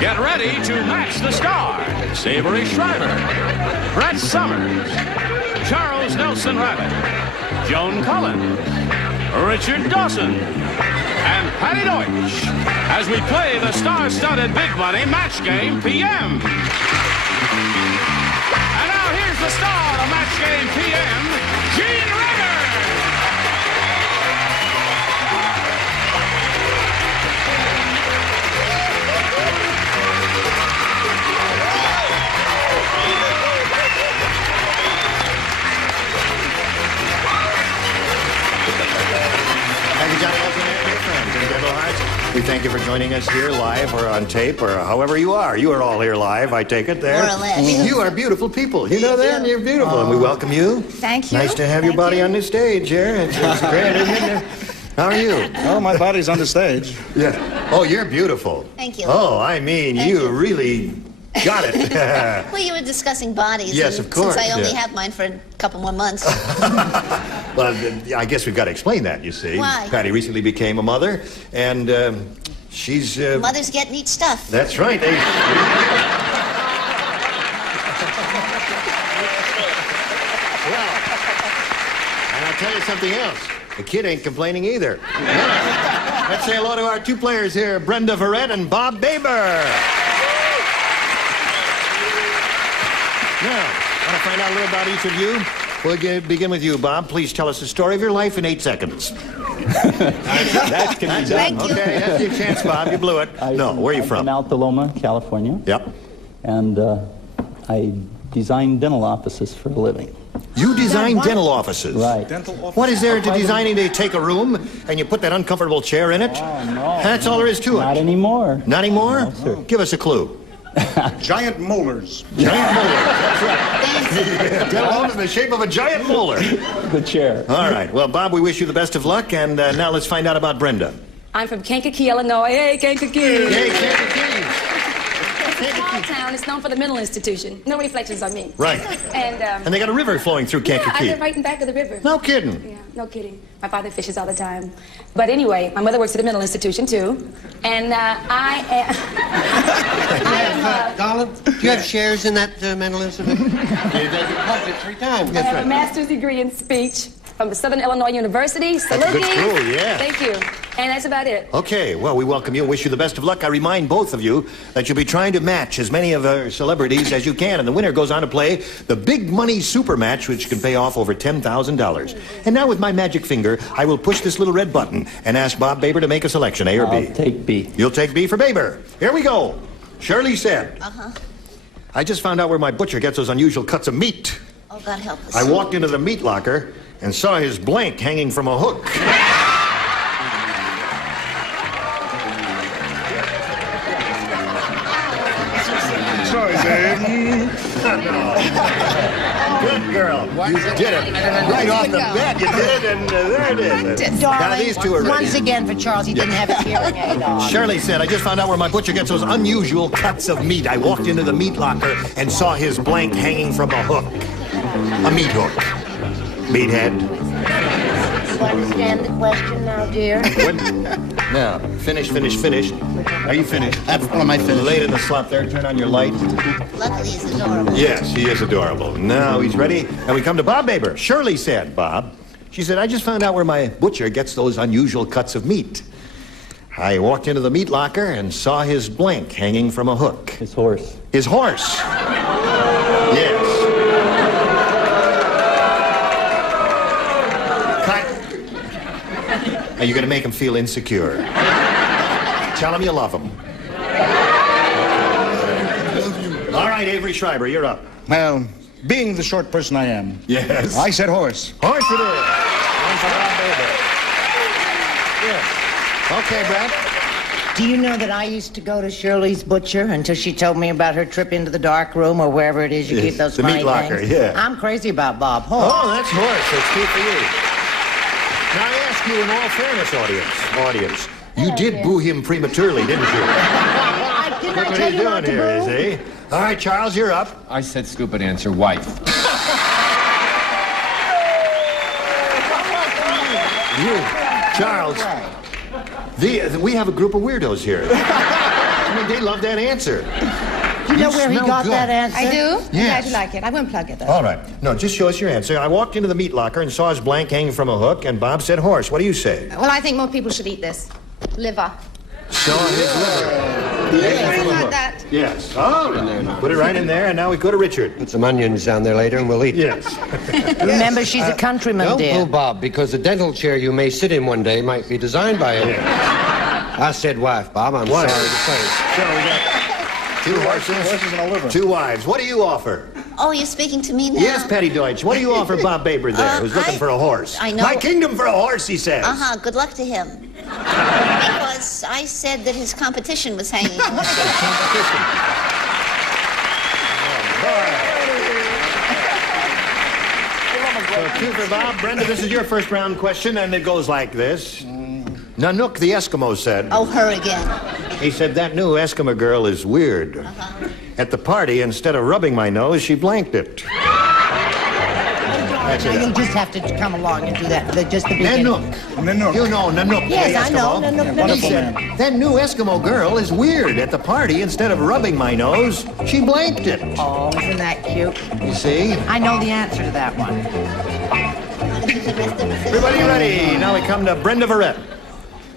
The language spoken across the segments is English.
Get ready to match the stars. Avery Schreiber, Brett Summers, Charles Nelson Reilly, Joan Collins, Richard Dawson, and Patti Deutsch as we play the star-studded Big Money Match Game PM. And now here's the star of Match Game PM, Gene Rivers. Thank you, Johnny Nelson, and your friends in Ghetto. We thank you for joining us here live or on tape or however you are. You are all here live, I take it there. More or less. You are beautiful people. You know that? You're beautiful. And we welcome you. Thank you. Nice to have your body on the stage here. It's great, isn't it? How are you? Oh, my body's on the stage. Yeah. Oh, you're beautiful. Thank you. Oh, I mean, you really got it. Well, you were discussing bodies. Yes, and of course, Since I only yeah. have mine for a couple more months. Well, I guess we've got to explain that, you see. Why? Patti recently became a mother, and she's... Mothers get neat stuff. That's right. Well, and I'll tell you something else. The kid ain't complaining either. Let's say hello to our two players here, Brenda Verrett and Bob Baber. Now, want to find out a little about each of you? We'll begin with you, Bob. Please tell us the story of your life in 8 seconds. That can be done. Thank you. Okay, that's your chance, Bob. You blew it. No, where are you I'm from? Mount Loma, California. Yep. And I design dental offices for a living. You design dental offices. Right. Dental office. What is there to designing? They take a room and you put that uncomfortable chair in it? Oh, no. That's all there is to it. Not anymore. Not anymore? No, sir. Give us a clue. Giant molars. Giant molar. That's right. Dental office in the shape of a giant molar. The chair. All right. Well, Bob, we wish you the best of luck. And now let's find out about Brenda. I'm from Kankakee, Illinois. Hey, Kankakee. Hey, Kankakee. It's a small town. It's known for the mental institution. No reflections on me. Right. And And they got a river flowing through yeah, I Kankakee. live right in back of the river. No kidding. Yeah, no kidding. My father fishes all the time. But anyway, my mother works at the mental institution, too. And I am... Darling, do you have shares in that mental institution? You've talked it 3 times. I have a master's degree in speech from Southern Illinois University. That's a good Salute. school, yeah. Thank you. And that's about it. Okay, well, we welcome you and wish you the best of luck. I remind both of you that you'll be trying to match as many of our celebrities as you can, and the winner goes on to play the Big Money Super Match, which can pay off over $10,000. And now with my magic finger, I will push this little red button and ask Bob Baber to make a selection, A or B. I'll take B. You'll take B for Baber. Here we go. Shirley said, Uh-huh. I just found out where my butcher gets those unusual cuts of meat. Oh, God help us. I walked into the meat locker and saw his blank hanging from a hook. Sorry, Dave. Good girl. You did it. Right off the bat, you did it, and there it is. Now, these two are ready. Once again for Charles, he didn't have his hearing aid on. Shirley said, I just found out where my butcher gets those unusual cuts of meat. I walked into the meat locker and saw his blank hanging from a hook. A meat hook. Meathead. You understand the question now, dear? Now, finish. Are you finished? Am I finished? Lay it in the slot there. Turn on your light. Luckily, he's adorable. Yes, he is adorable. Now he's ready. And we come to Bob Baber. Shirley said, Bob, she said, I just found out where my butcher gets those unusual cuts of meat. I walked into the meat locker and saw his blank hanging from a hook. His horse. His horse. Yes. Cut. Are you going to make him feel insecure? Tell him you love him. All right, Avery Schreiber, you're up. Well, being the short person I am, Yes. I said horse. Horse it is. One for Bob Baber. Yes. Okay, Brad. Do you know that I used to go to Shirley's butcher until she told me about her trip into the dark room or wherever it is you Yes, keep those the meat funny locker, things? yeah. I'm crazy about Bob Horse. Oh, that's horse. That's two for you. Now, I ask you in all fairness, audience, you did boo him prematurely, didn't you? Didn't Look I what tell he's you not doing to here, boo? is he? All right, Charles, you're up. I said stupid answer, wife. You, Charles. We have a group of weirdos here. I mean, they love that answer. You know where he smell got good. that answer? I do? Yes. I'm glad you like it. I won't plug it, though. All right. No, just show us your answer. I walked into the meat locker and saw his blank hanging from a hook, and Bob said horse. What do you say? Well, I think more people should eat this. Liver. Saw his liver. Hanging from a Like hook. that. Yes. All right. Put it right in there, and now we go to Richard. Put some onions down there later and we'll eat. Yes. Remember, she's a countryman, Don't dear. pull Bob, because the dental chair you may sit in one day might be designed by him. I said wife, Bob. I'm Wife. sorry to say. So we got two horses, and a liver. two wives. What do you offer? Oh, you're speaking to me now? Yes, Patti Deutsch. What do you offer Bob Baber there, who's looking for a horse? I know. My kingdom for a horse, he says. Uh-huh, good luck to him. Because I said that his competition was hanging. So two for Bob. Brenda, this is your first round question, and it goes like this. Nanook the Eskimo said. Oh, her again. He said, that new Eskimo girl is weird. At the party, instead of rubbing my nose, she blanked it. That's Now, it. you'll just have to come along and do that. Just the beginning. Nanook. Nanook. You know Nanook Yes, the I know. Eskimo. Nanook the He wonderful said, man. that new Eskimo girl is weird. At the party, instead of rubbing my nose, she blanked it. Oh, isn't that cute? You see? I know the answer to that one. Everybody ready? Now we come to Brenda Verrett.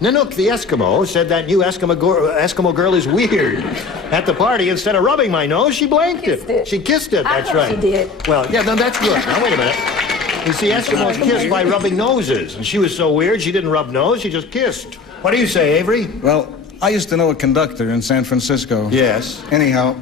Nanook the Eskimo said that new Eskimo girl is weird. At the party, instead of rubbing my nose, she blanked it. She kissed it, I that's know right. she did. Well, yeah, no, that's good. Now, wait a minute. You see, Eskimos kiss by rubbing noses. And she was so weird, she didn't rub nose, she just kissed. What do you say, Avery? Well, I used to know a conductor in San Francisco. Yes. Anyhow,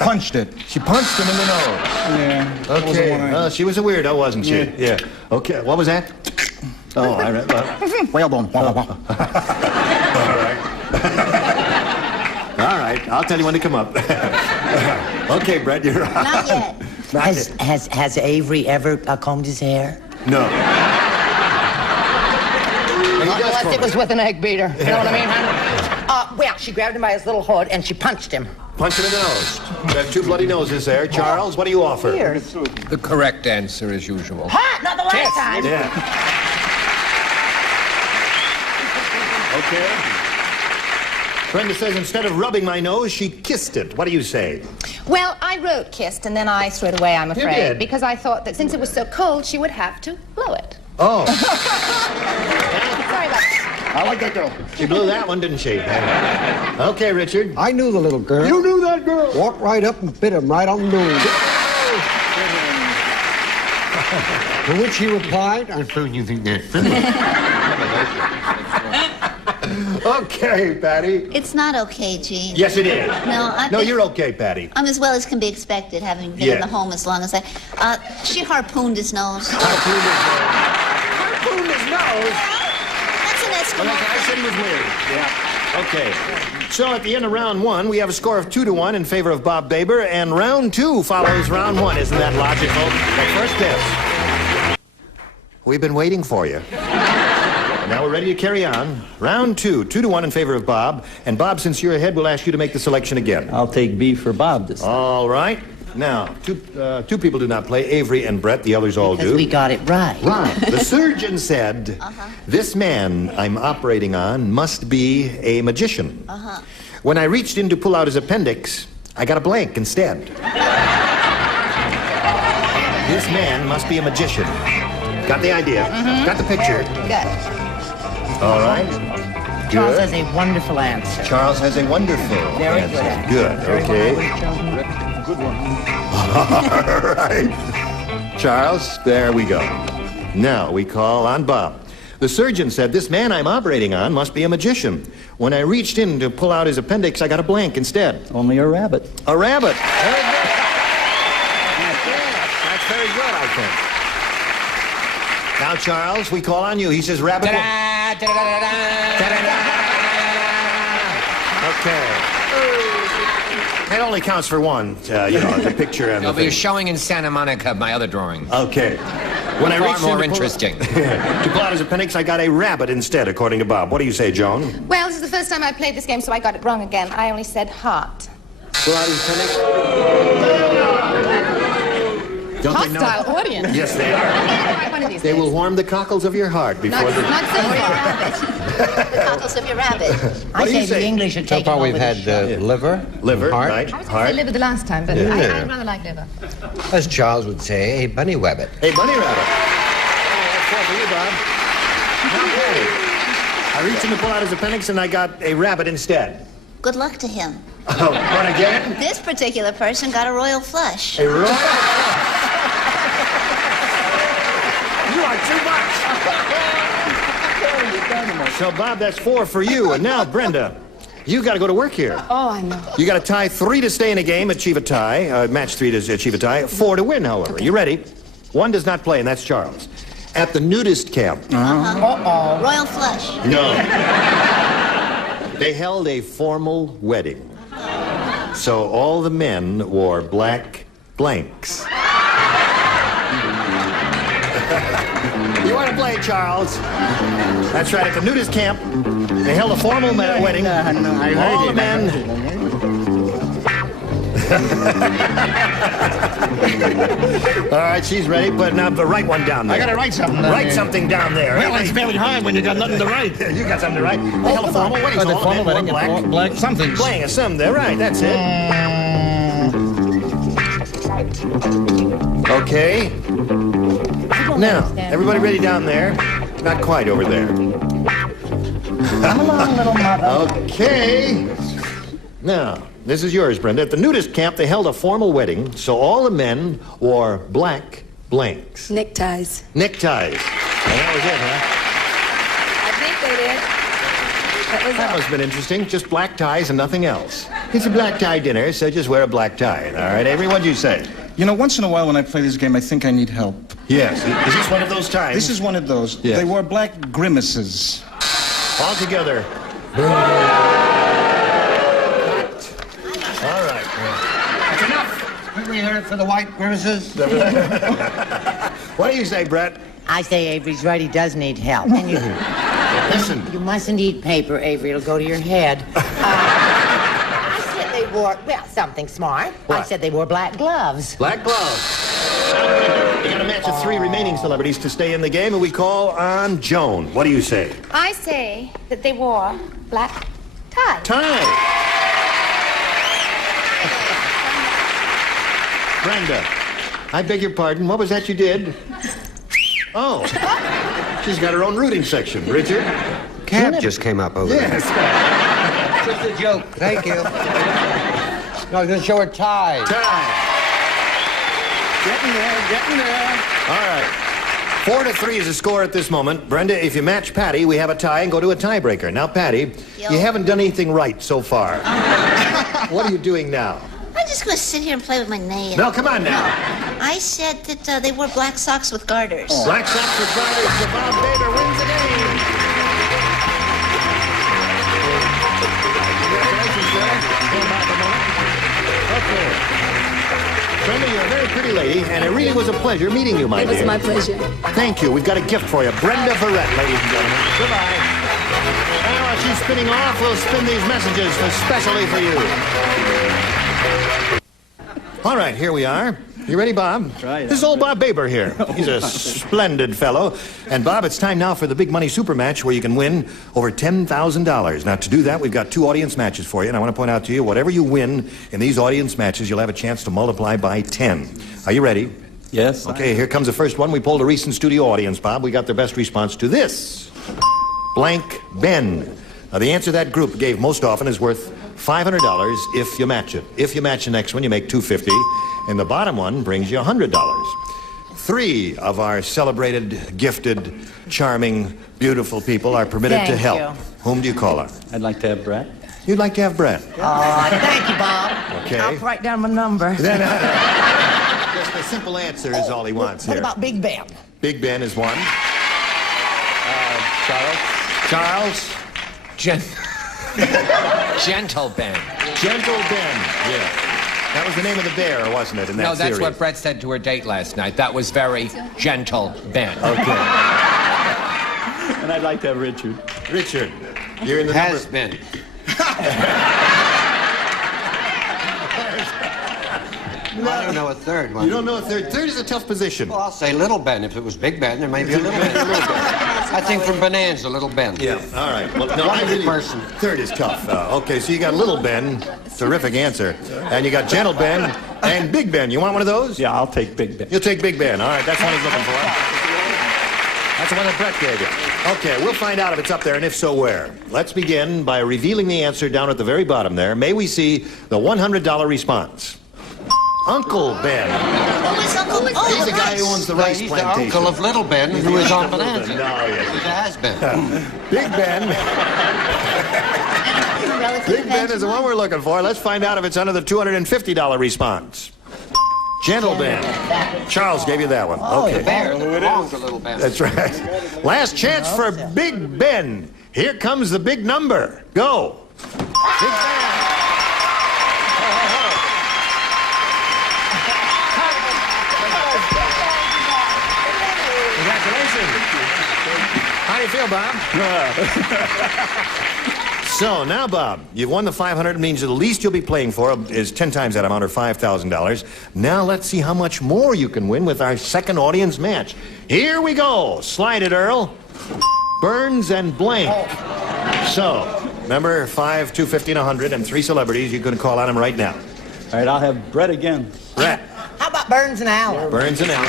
punched it. She punched him in the nose. Yeah. that was the Okay. one I- Well, she was a weirdo, wasn't she? Yeah. Okay, what was that? Oh, I read. Well done. All right, I'll tell you when to come up. Okay, Brett, you're on. Not yet. Has Avery ever combed his hair? No. He does Unless comb it was with an egg beater. You know what I mean, honey? Well, she grabbed him by his little hood and she punched him. Punch him in the nose. You have two bloody noses there. Charles, what do you offer? Here. The correct answer, as usual. Ha! Not the last time. Yeah. Okay. Brenda says instead of rubbing my nose, she kissed it. What do you say? Well, I wrote kissed, and then I threw it away, I'm afraid. did? Because I thought that since it was so cold, she would have to blow it. Oh, Sorry about that. I like that girl. she blew that one, didn't she? Okay, Richard. I knew the little girl. You knew that girl. Walked right up and bit him right on the nose. To which he replied, I thought you think that's funny. Okay, Patti. It's not okay, Gene. Yes, it is. No, You're okay, Patti. I'm as well as can be expected, having been in Yeah. the home as long as I... she harpooned his nose. Harpooned his nose. That's an Eskimo. I said he was weird. Yeah. Okay. So at the end of round one, we have a score of 2-1 in favor of Bob Baber, and round two follows round one. Isn't that logical? But first this. We've been waiting for you. Now we're ready to carry on. Round two, 2-1 in favor of Bob. And Bob, since you're ahead, we'll ask you to make the selection again. I'll take B for Bob this time. All right. Now, two people do not play, Avery and Brett. The others all Because do. we got it right. Right. The surgeon said, this man I'm operating on must be a magician. When I reached in to pull out his appendix, I got a blank instead. This man must be a magician. Got the idea? Got the picture? Good. All right. Charles Good. has a wonderful answer. Charles has a wonderful Very answer. good. Good. Okay. Good one. All right. Charles, there we go. Now we call on Bob. The surgeon said, this man I'm operating on must be a magician. When I reached in to pull out his appendix, I got a blank instead. Only a rabbit. A rabbit. Very good. That's very good, I think. Now, Charles, we call on you. He says rabbit. Okay. It only counts for one, the picture and There'll the be a thing. showing in Santa Monica of my other drawing. Okay. When I Far reached more in to interesting. to pull out his appendix, I got a rabbit instead, according to Bob. What do you say, Joan? Well, this is the first time I played this game, so I got it wrong again. I only said heart. Pull out his appendix. Don't they know? Hostile audience. Yes, they are. One of these They days. will warm the cockles of your heart before Not, the... not so far. The cockles of your rabbit. I do you say say? the English are So taking far over we've the had show. liver, Liver, heart. right? I was going to Heart. say liver the last time, but I rather like liver. As Charles would say, a bunny rabbit. Hey, bunny rabbit. Oh, that's all for you, Bob. Now, Patty. I reached in to pull out his appendix and I got a rabbit instead. Good luck to him. Oh, what again? This particular person got a royal flush. A royal. You are too much. So, Bob, that's 4 for you. And now, Brenda, you got to go to work here. Oh, I know. You got to tie 3 to stay in a game, achieve a tie. Match 3 to achieve a tie. 4 to win, however. Okay. You ready? 1 does not play, and that's Charles. At the nudist camp. Royal flush. No. They held a formal wedding. So all the men wore black blanks. You want to play, Charles? That's right. At the nudist camp, they held a formal wedding. All the men. All right, she's ready. But now, write one down there. I gotta write something down Write there. something down there. Well, it's very hard when you got nothing to write. You got something to write. They held a formal wedding. Oh, So the all the formal men wedding, wore black. black something. Playing a some there, right? That's it. Okay. Now, everybody ready down there? Not quite over there. Come along, little mother. Okay. Now, this is yours, Brenda. At the nudist camp, they held a formal wedding, so all the men wore black blanks. Neckties. Neckties. And that was it, huh? I think they did. That must have been interesting. Just black ties and nothing else. It's a black tie dinner, so just wear a black tie. All right, Avery, what'd you say? You know, once in a while when I play this game, I think I need help. Yes. Is this one of those times? This is one of those. Yes. They wore black grimaces. All together. All right. That's enough. We heard it for the white grimaces. What do you say, Brett? I say Avery's right. He does need help. And you, Listen. you mustn't eat paper, Avery. It'll go to your head. I said they wore, well, something smart. I What? said they wore black gloves. Black gloves. We got a match of 3 remaining celebrities to stay in the game, and we call on Joan. What do you say? I say that they wore black ties. Tie. Brenda, I beg your pardon. What was that you did? Oh. She's got her own rooting section. Richard? Cab just came up over there. Yes. Just a joke. Thank you. No, I was going to show her tie. Tie. Getting there. All right. 4-3 is the score at this moment. Brenda, if you match Patti, we have a tie and go to a tiebreaker. Now, Patti, you haven't done anything right so far. What are you doing now? I'm just going to sit here and play with my nails. No, come on now. I said that they wore black socks with garters. Black Sox with Rhoades, so Bob Baber wins the game. Congratulations, sir. Stand by for a moment. Okay. Brenda, you're a very pretty lady, and it really was a pleasure meeting you, my It dear. was my pleasure. Thank you. We've got a gift for you. Brenda Verrett, ladies and gentlemen. Goodbye. And while she's spinning off, we'll spin these messages especially for you. All right, here we are. You ready, Bob? Right. This is old Bob Baber here. He's a splendid fellow. And, Bob, it's time now for the big money super match where you can win over $10,000. Now, to do that, we've got 2 audience matches for you. And I want to point out to you, whatever you win in these audience matches, you'll have a chance to multiply by 10. Are you ready? Yes. Okay, here comes the first one. We polled a recent studio audience, Bob. We got their best response to this. Blank Ben. Now, the answer that group gave most often is worth $500 if you match it. If you match the next one, you make $250. And the bottom one brings you $100. 3 of our celebrated, gifted, charming, beautiful people are permitted to Thank help. you. Whom do you call on? I'd like to have Brett. You'd like to have Brett. Oh, thank you, Bob. Okay. I'll write down my number. Just a simple answer is all he wants What here. about Big Ben? Big Ben is one. Charles. Charles. Gentle Ben. Gentle Ben. Yeah. That was the name of the bear, wasn't it, in that No, that's series? what Brett said to her date last night. That was very gentle Ben. Okay. And I'd like to have Richard. Richard, you're in the Has number... been. I don't know a third one. You don't know a third? Third is a tough position. Well, I'll say Little Ben. If it was Big Ben, there may be a Little Ben. I think from Bonanza, Little Ben. Yeah, all right. Well, no, I really... person. Third is tough. Okay, so you got Little Ben. Terrific answer. And you got Gentle Ben and Big Ben. You want one of those? Yeah, I'll take Big Ben. You'll take Big Ben. All right, that's what he's looking for. That's the one that Brett gave you. Okay, we'll find out if it's up there, and if so, where. Let's begin by revealing the answer down at the very bottom there. May we see the $100 response? Uncle Ben. Who is Uncle? Oh, He's the guy who owns the rice He's plantation. the uncle of Little Ben, who is on Bonanza. No, yes. He has been. Big Ben. Big Ben is the one we're looking for. Let's find out if it's under the $250 response. Gentle Ben. Charles gave you that one. Okay. Bear that belonged to Little Ben. That's right. Last chance for Big Ben. Here comes the big number. Go. Big Ben. Congratulations. How do you feel, Bob? So now, Bob, you've won the $500. Means the least you'll be playing for is 10 times that amount, or $5,000. Now let's see how much more you can win with our second audience match. Here we go. Slide it, Earl. Burns and Blank. So, remember, 5, 250, and 100, and 3 celebrities. You can call on them right now. All right, I'll have Brett again. Brett. How about Burns and Allen? Burns and Allen.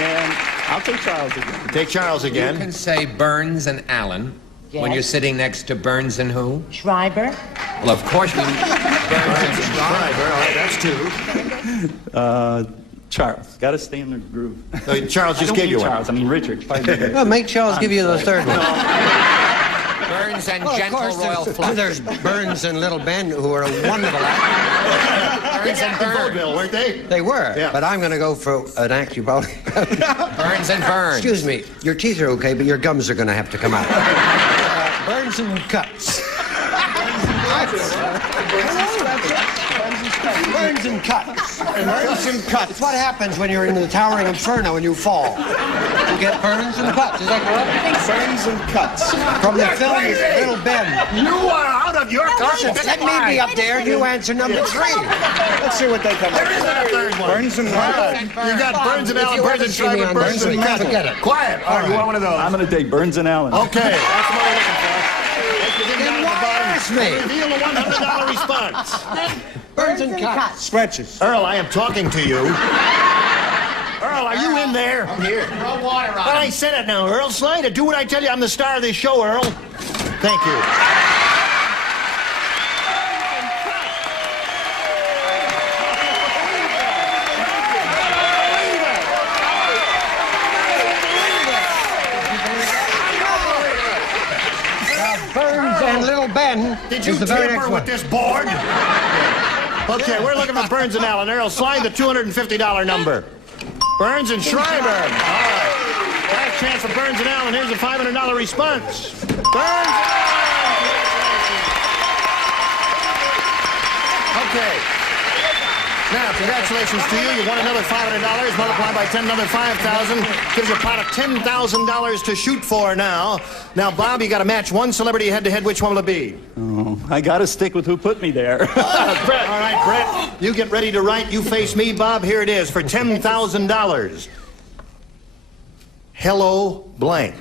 And I'll take Charles again. Take Charles again. You can say Burns and Allen when you're sitting next to Burns and who? Schreiber. Well, of course we... Burns and Schreiber. All right, that's 2. Charles. Got to stay in the groove. Charles just gave you one. Charles, I mean Richard. Well, make Charles give you the third one. Burns and Gentle Royal Flush. There's Burns and Little Ben, who are a wonderful actor. Burns and Burn. Bill, weren't they? They were, Yeah. but I'm going to go for an act you probably... Burns and Burn. Excuse me, your teeth are okay, but your gums are going to have to come out. Burns and Cuts. Burns and Cuts. Burns and Cuts. It's what happens when you're in the towering inferno and you fall. You get burns and cuts. Is that correct? Burns and cuts. From the film Little Ben. You are out of your Let me be up there. You answer number 3. Let's see what they come up There is with. a third one. Burns and cuts. You got Burns and If Allen, you Burns ever and see me Schreiber, on Burns and Burns, Metal. forget it. Quiet. All right, you want one of those? I'm going to take Burns and Allen. Okay, that's what we're looking for. Then why ask me? Reveal a $100 response. Burns and Cuts. Stretches. Earl, I am talking to you. Earl, are you in there? I'm here. Throw water on Well, I said it now, Earl. Slide it. Do what I tell you. I'm the star of this show, Earl. Thank you. Burns and Little Ben. Did you is the very next tamper one. with this board? Okay, we're looking for Burns and Allen. Earl, slide the $250 number. Burns and Schreiber. All right. Last chance for Burns and Allen. Here's a $500 response. Burns and Allen. Okay. Now, congratulations to you. You won another $500. Multiplied by 10, another $5,000. Gives you a pot of $10,000 to shoot for now. Now, Bob, you got to match one celebrity head-to-head. Which one will it be? Oh, I got to stick with who put me there. Brett. All right, Brett. You get ready to write. You face me, Bob. Here it is for $10,000. Hello, blank.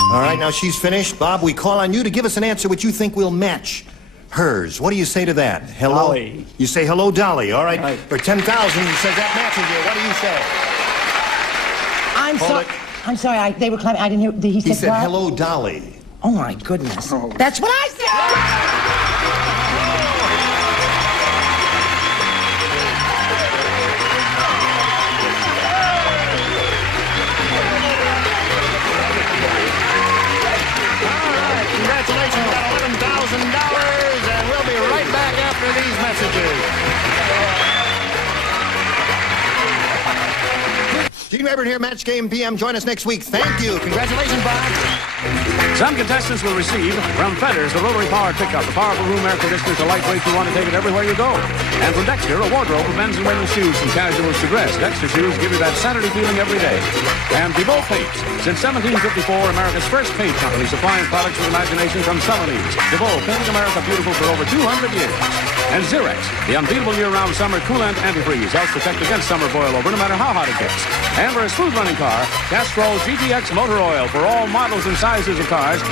All right, now she's finished. Bob, we call on you to give us an answer which you think will match hers. What do you say to that? Hello? Dolly. You say hello, Dolly. All right. Right. For $10,000, you said that matches you. What do you say? I'm Hold sorry. it. I'm sorry. They were climbing. I didn't hear. He He said what? hello, Dolly. Oh my goodness. That's what I said. Congratulations, you got $11,000, and we'll be right back after these messages. Gene Rayburn here, Match Game PM. Join us next week. Thank you. Congratulations, Bob. Some contestants will receive from Feathers the rotary powered pickup, the powerful room air conditioner so lightweight you want to take it everywhere you go. And from Dexter, a wardrobe for men's and women's shoes from casuals to dress. Dexter shoes give you that Saturday feeling every day. And Thibault Paints. Since 1754, America's first paint company supplying products with imagination from Celanese. Thibault, painting America beautiful for over 200 years. And Xerex, the unbeatable year-round summer coolant antifreeze, helps protect against summer boil over no matter how hot it gets. And for a smooth running car, Castrol GTX motor oil for all models and sizes of cars.